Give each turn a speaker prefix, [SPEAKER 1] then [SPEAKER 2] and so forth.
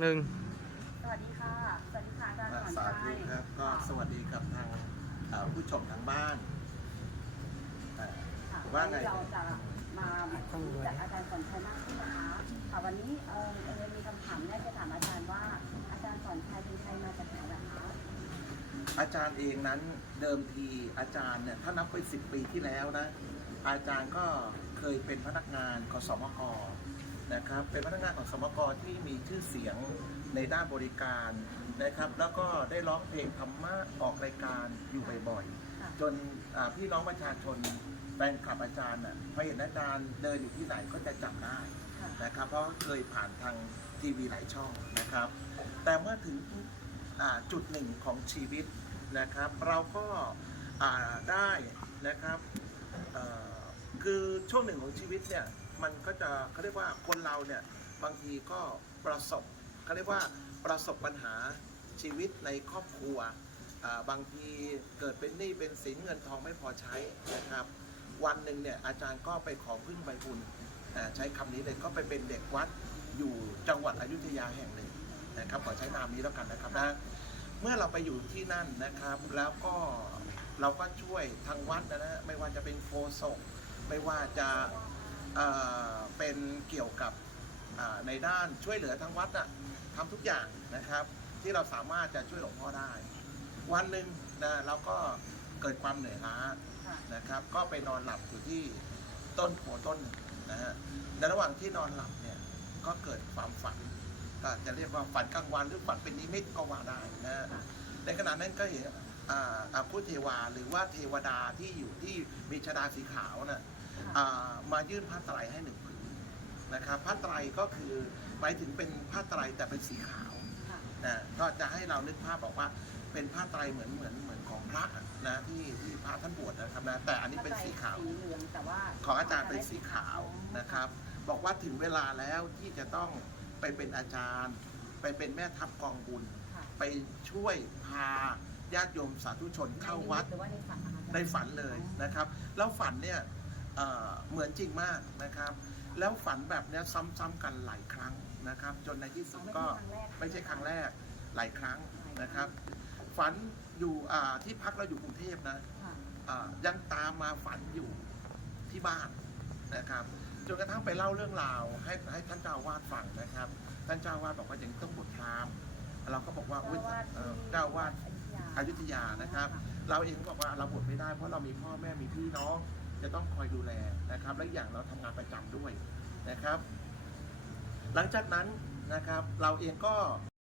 [SPEAKER 1] หนึ่ง
[SPEAKER 2] สวัสดีค่ะ สวัสดีค่ะอาจารย์
[SPEAKER 3] อ่า
[SPEAKER 2] สอน
[SPEAKER 3] สา
[SPEAKER 2] ชั
[SPEAKER 3] ธุ
[SPEAKER 2] ย
[SPEAKER 3] ครับก็สวัสดีกับทางเอ่อผู้ชมทางบ้านเอ่อ
[SPEAKER 2] ค่ะ
[SPEAKER 3] ว่าไง
[SPEAKER 2] วันนี้เราจะมารู้จักอาจารย์สอนชัยมากขึ้นนะคะค่ะวันนี้เออเออมีคำถามเนี่ยจะถามอาจารย์ว่า อาจารย์สอนชัยเป็นใครมาจากไหนนะคะ
[SPEAKER 3] อาจารย์เองนั้นเดิมทีอาจารย์เนี่ยถ้านับไปสิบปีที่แล้วนะ อาจารย์ก็เคยเป็นพนักงานของสมก นะครับ เป็นพนักงานของสมกที่มีชื่อเสียงในด้านบริการนะครับ แล้วก็ได้ร้องเพลงธรรมะออกรายการอยู่บ่อยๆ
[SPEAKER 2] ค่ะ
[SPEAKER 3] จนอ่าพี่น้องประชาชนแฟนคลับอาจารย์น่ะพอเห็นอาจารย์เดินอยู่ที่ไหนก็จะจำได้
[SPEAKER 2] ค่ะ
[SPEAKER 3] นะครับ เพราะเคยผ่านทางทีวีหลายช่องนะครับ แต่เมื่อถึงอ่าจุดหนึ่งของชีวิตนะครับ เราก็อ่าได้นะครับเอ่อคือช่วงหนึ่งของชีวิตเนี่ย มันก็จะเขาเรียกว่าคนเราเนี่ยบางทีก็ประสบเขาเรียกว่าประสบปัญหาชีวิตในครอบครัวบางทีเกิดเป็นหนี้เป็นสินเงินทองไม่พอใช้นะครับ วันหนึ่งเนี่ยอาจารย์ก็ไปขอพึ่งใบบุญใช้คำนี้เลยก็ไปเป็นเด็กวัดอยู่จังหวัดอยุธยาแห่งหนึ่งนะครับขอใช้นามนี้แล้วกันนะครับนะเมื่อเราไปอยู่ที่นั่นนะครับ แล้วก็เราก็ช่วยทางวัดนะนะไม่ว่าจะเป็นโฟศกไม่ว่าจะ เอ่อเป็นเกี่ยวกับอ่าในด้านช่วยเหลือทางวัดอะทำทุกอย่างนะครับ ที่เราสามารถจะช่วยหลวงพ่อได้ วันหนึ่งนะเราก็เกิดความเหนื่อยล้า
[SPEAKER 2] ค่ะ
[SPEAKER 3] นะครับ ก็ไปนอนหลับอยู่ที่ต้นโพต้นหนึ่งนะฮะในระหว่างที่นอนหลับเนี่ยก็เกิดความฝันก็จะเรียกว่าฝันกลางวันหรือฝันเป็นนิมิตก็ว่าได้นะฮะในขณะนั้นก็เห็นอ่าอ่าผู้เทวาหรือว่าเทวดาที่อยู่ที่มีชดาสีขาวน่ะ
[SPEAKER 2] ค่ะ
[SPEAKER 3] อ่า มายื่นผ้าไตรให้หนึ่งผืนนะครับผ้าไตรก็คือหมายถึงเป็นผ้าไตรแต่เป็นสีขาว
[SPEAKER 2] ค่ะ
[SPEAKER 3] นะก็จะให้เรานึกภาพบอกว่าเป็นผ้าไตรเหมือนเหมือนเหมือนของพระนะที่ที่พระท่านบวชนะครับนะแต่อันนี้เป็นสีขาว
[SPEAKER 2] สีเหลืองแต่ว่า
[SPEAKER 3] ของอาจารย์เป็นสีขาวนะครับ บอกว่าถึงเวลาแล้วที่จะต้องไปเป็นอาจารย์ ไปเป็นแม่ทัพกองบุญ
[SPEAKER 2] ค่ะ
[SPEAKER 3] ไปช่วยพาญาติโยมสาธุชนเข้าวัด
[SPEAKER 2] หรือว่าในฝันนะคะ
[SPEAKER 3] ในฝันเลยนะครับ แล้วฝันเนี่ย เอ่อเหมือนจริงมากนะครับ แล้วฝันแบบเนี้ยซ้ำๆกันหลายครั้งนะครับ จนในที่สุดก็ไม่ใช่ครั้งแรกหลายครั้งนะครับ ฝันอยู่อ่าที่พักเราอยู่กรุงเทพนะ
[SPEAKER 2] ค่ะ
[SPEAKER 3] อ่ายังตามมาฝันอยู่ที่บ้านนะครับจนกระทั่งไปเล่าเรื่องราวให้ให้ท่านเจ้าอาวาดฟังนะครับ ท่านเจ้าอาวาดบอกว่าอย่างนี้ต้องบวชพราหมณ์เราก็บอกว่าอุ๊ยเอ่อเจ้าอาวาดอยุธยานะครับ เราเองก็บอกว่าเราบวชไม่ได้เพราะเรามีพ่อแม่มีพี่น้อง จะต้องคอยดูแลนะครับ และอย่างเราทำงานประจำด้วยนะครับ หลังจากนั้นนะครับ เราเองก็